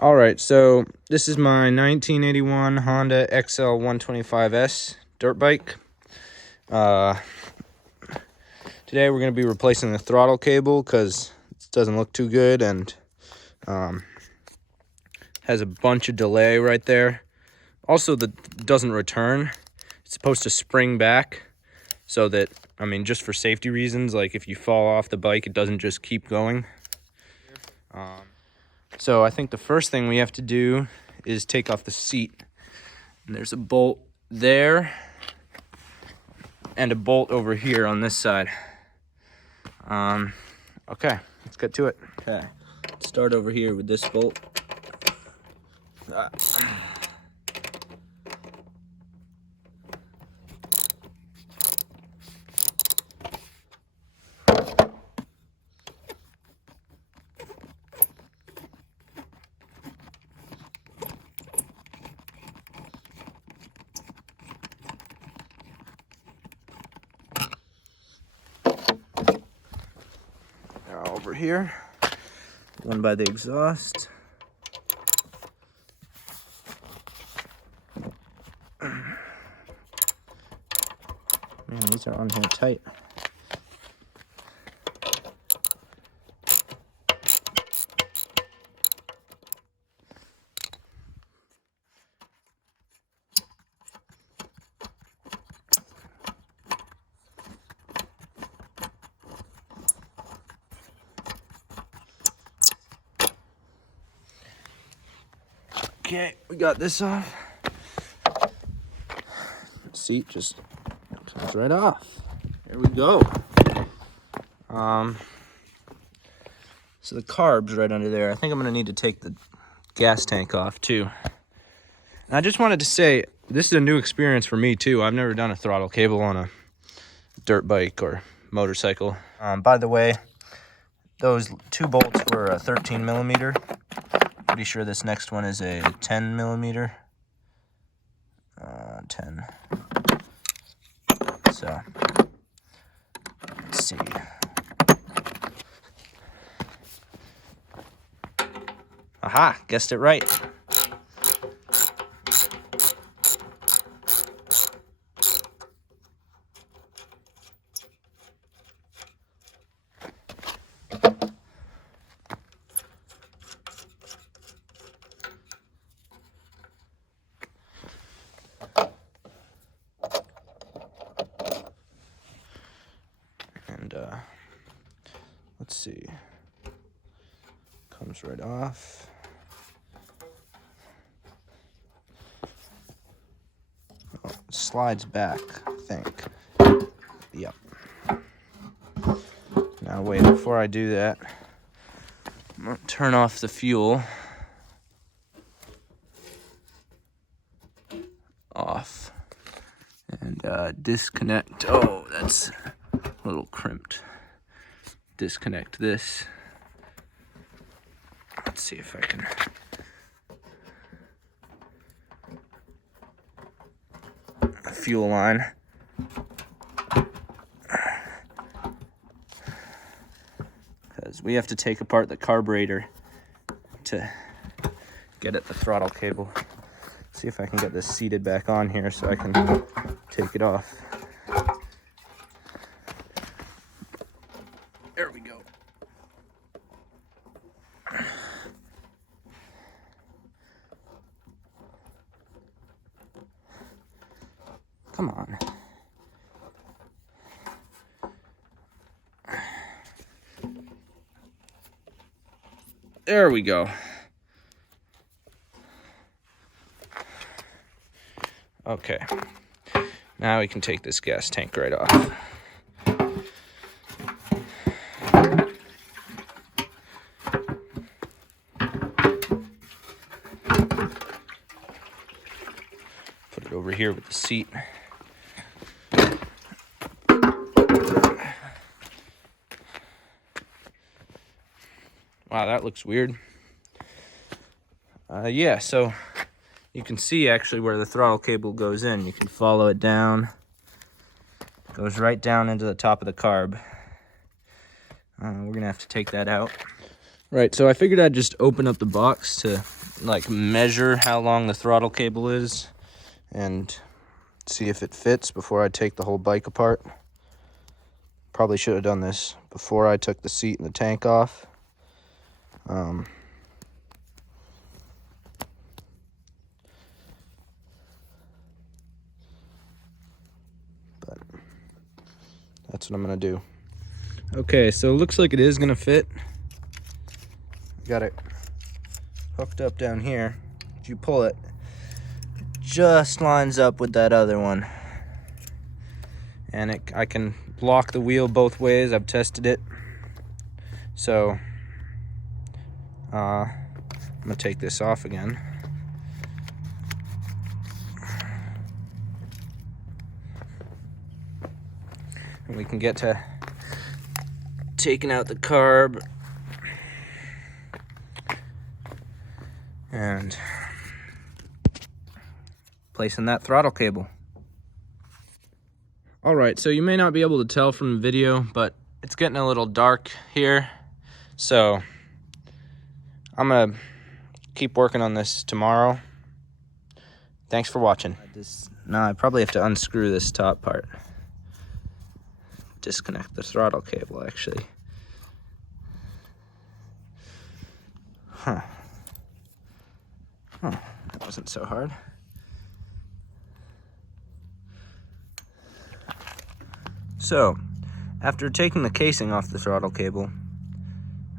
All right, so this is my 1981 Honda XL125s dirt bike. Today we're going to be replacing the throttle cable because it doesn't look too good and has a bunch of delay right there. Also, that doesn't return. It's supposed to spring back so that, just for safety reasons, like if you fall off the bike, it doesn't just keep going. So I think the first thing we have to do is take off the seat. And there's a bolt there and a bolt over here on this side. Okay, let's get to it. Okay, let's start over here with this bolt. Over here, one by the exhaust. Man, these are on here tight. Okay, we got this off. Seat just comes right off. Here we go. So the carb's right under there. I think I'm gonna need to take the gas tank off too. And I just wanted to say, this is a new experience for me too. I've never done a throttle cable on a dirt bike or motorcycle. By the way, those two bolts were a 13 millimeter. Pretty sure this next one is a 10 millimeter. 10. So, let's see. Aha, guessed it right. Let's see, comes right off. Oh, it slides back, I think. Yep. Now wait, before I do that, I'm gonna turn off the fuel. Off. And disconnect. Oh, that's a little crimped. Disconnect this. Let's see if I can. Fuel line. Because we have to take apart the carburetor to get at the throttle cable. See if I can get this seated back on here so I can take it off. There we go. Come on. There we go. Okay. Now we can take this gas tank right off. Put it over here with the seat. Wow, that looks weird. Yeah, so you can see actually where the throttle cable goes in. You can follow it down. Goes right down into the top of the carb. We're gonna have to take that out. Right, so I figured I'd just open up the box to like measure how long the throttle cable is and see if it fits before I take the whole bike apart. Probably should have done this before I took the seat and the tank off. But that's what I'm gonna do. Okay, so it looks like it is gonna fit. Got it hooked up down here. If you pull it, it just lines up with that other one. And I can lock the wheel both ways. I've tested it. So I'm gonna take this off again. And we can get to taking out the carb and placing that throttle cable. All right, so you may not be able to tell from the video, but it's getting a little dark here. So I'm gonna keep working on this tomorrow. Thanks for watching. Now I probably have to unscrew this top part. Disconnect the throttle cable, actually. That wasn't so hard. So, after taking the casing off the throttle cable,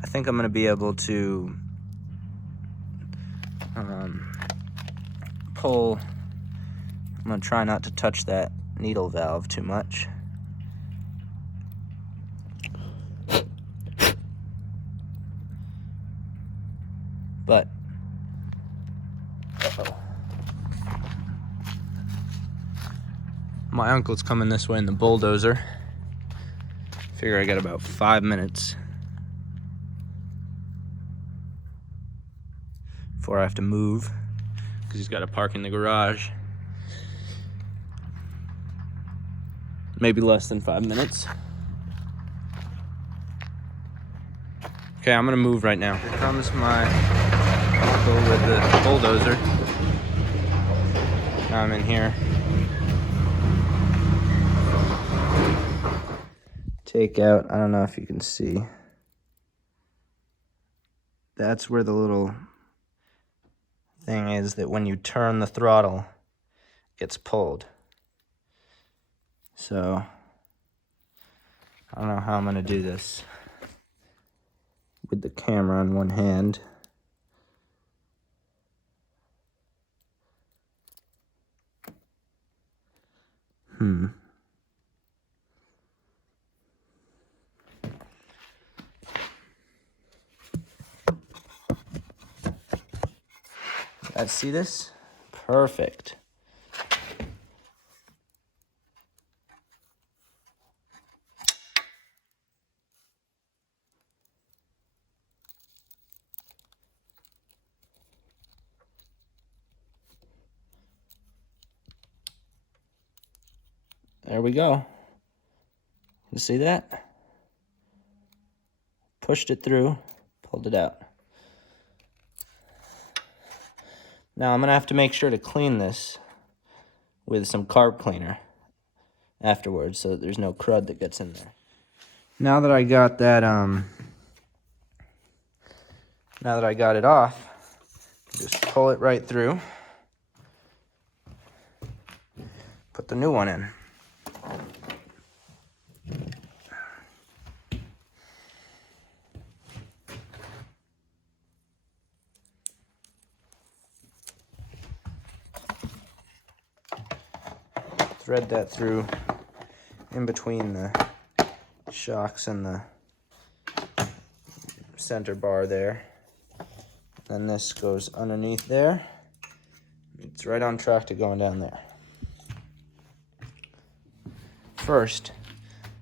I think I'm going to be able to pull. I'm going to try not to touch that needle valve too much. But, my uncle's coming this way in the bulldozer. Figure I got about 5 minutes before I have to move, because he's got to park in the garage. Maybe less than 5 minutes. Okay, I'm gonna move right now. Here comes my uncle with the bulldozer. Now I'm in here. Take out, I don't know if you can see. That's where the little thing is that when you turn the throttle, it gets pulled. So, I don't know how I'm gonna do this with the camera in one hand. Guys, see this? Perfect. There we go. You see that? Pushed it through, pulled it out. Now I'm gonna have to make sure to clean this with some carb cleaner afterwards so that there's no crud that gets in there. Now that I got that, now that I got it off, just pull it right through. Put the new one in. Thread that through in between the shocks and the center bar there. Then this goes underneath there. It's right on track to going down there. First,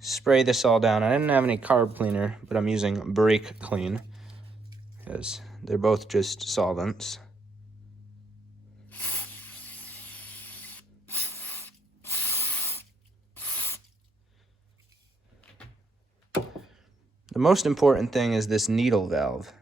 spray this all down. I didn't have any carb cleaner, but I'm using brake clean because they're both just solvents. The most important thing is this needle valve.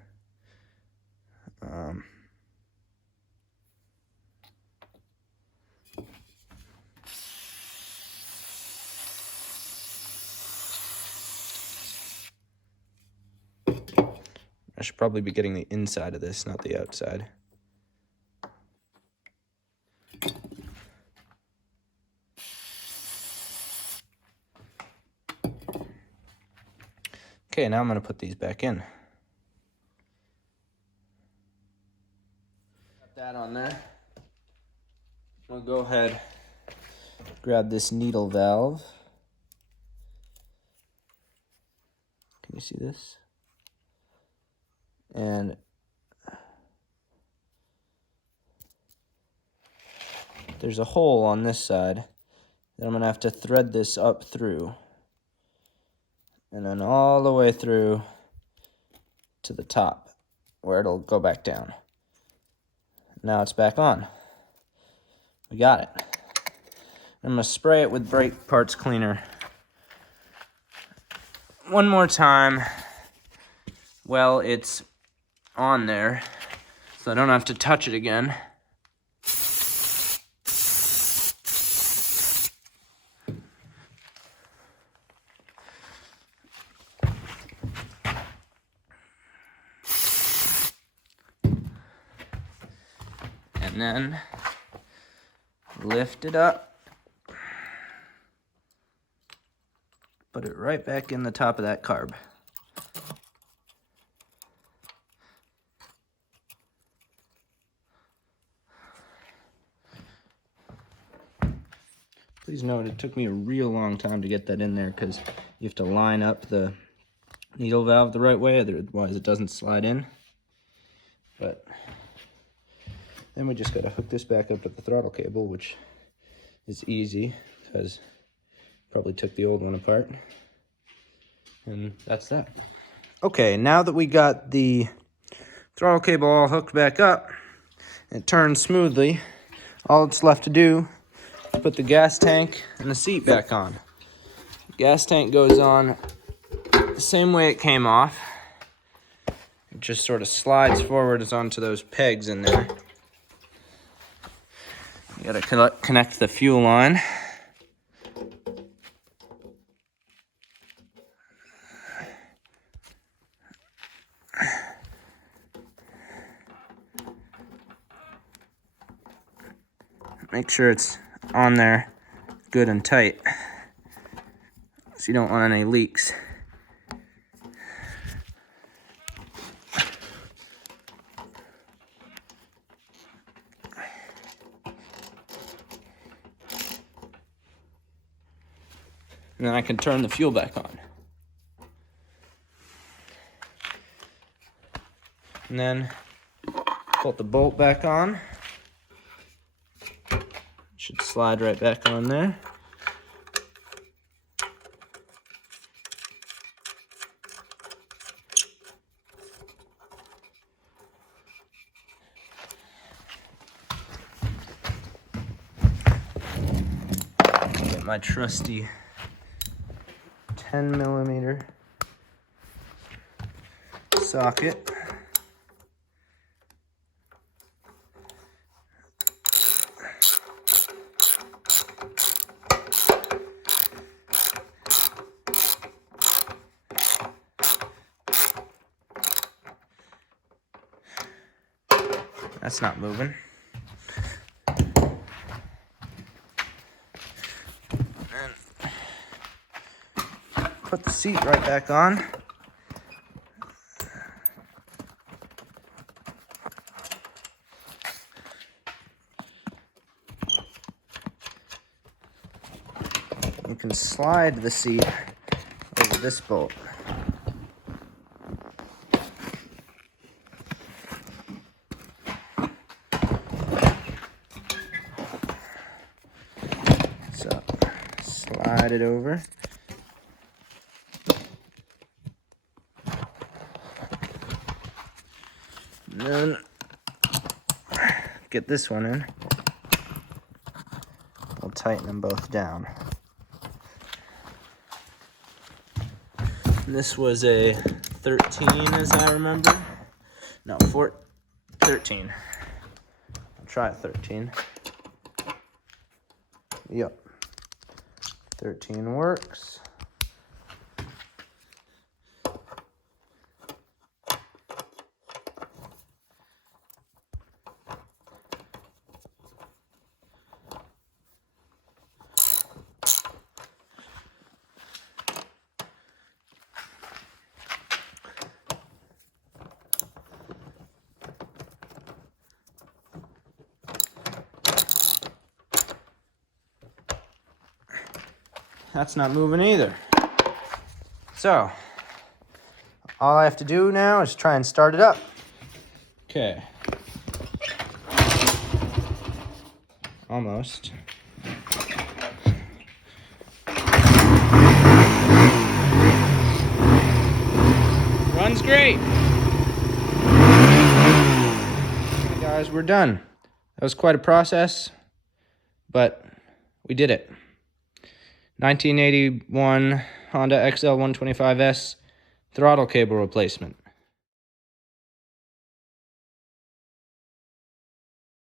I should probably be getting the inside of this, not the outside. Okay, now I'm going to put these back in. Got that on there. We'll go ahead, grab this needle valve. Can you see this? And there's a hole on this side that I'm going to have to thread this up through. And then all the way through to the top where it'll go back down. Now it's back on. We got it. I'm going to spray it with brake parts cleaner one more time while it's on there so I don't have to touch it again. And then lift it up, put it right back in the top of that carb. Please note it took me a real long time to get that in there because you have to line up the needle valve the right way, otherwise it doesn't slide in. But then we just got to hook this back up with the throttle cable, which is easy because probably took the old one apart. And that's that. Okay, now that we got the throttle cable all hooked back up, it turns smoothly, all it's left to do is put the gas tank and the seat back on. The gas tank goes on the same way it came off. It just sort of slides forward onto those pegs in there. You gotta connect the fuel line. Make sure it's on there good and tight, so you don't want any leaks. And then I can turn the fuel back on. And then put the bolt back on. Should slide right back on there. Get my trusty 10mm socket. That's not moving. And put the seat right back on. You can slide the seat over this bolt. So, slide it over. And then get this one in. We'll tighten them both down. And this was a 13, as I remember. No, 13. I'll try a 13. Yep. 13 works. That's not moving either. So, all I have to do now is try and start it up. Okay. Almost. Runs great. Okay, guys, we're done. That was quite a process, but we did it. 1981 Honda XL125s throttle cable replacement.